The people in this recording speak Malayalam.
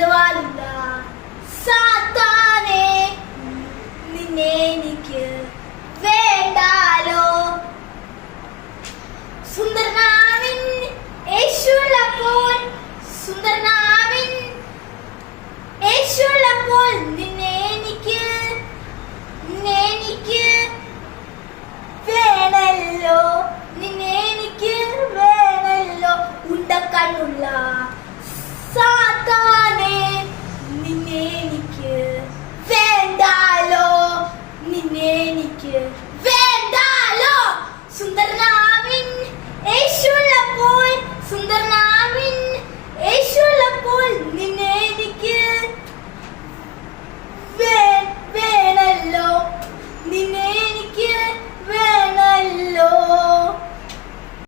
ആയിരവാലില്ല സാത്താനെ, നിന്നെ എനിക്ക് വേണ്ടാലോ. സുന്ദരനാവിൻ യേശുള്ളപ്പോൾ, സുന്ദരനാവിൻ യേശുള്ളപ്പോൾ നിന്നെ എനിക്ക് വേണല്ലോ, നിന്നെ എനിക്ക് വേണല്ലോ. ഉണ്ടക്കണ്ണുള്ള സാത്താനെ, നിന്നെ എനിക്ക് വേണ്ടാലോ, നിന്നെ എനിക്ക് വേണ്ടാലോ. സുന്ദരനാവിൻ യേശുള്ളപ്പോൾ, സുന്ദരനാവിൻ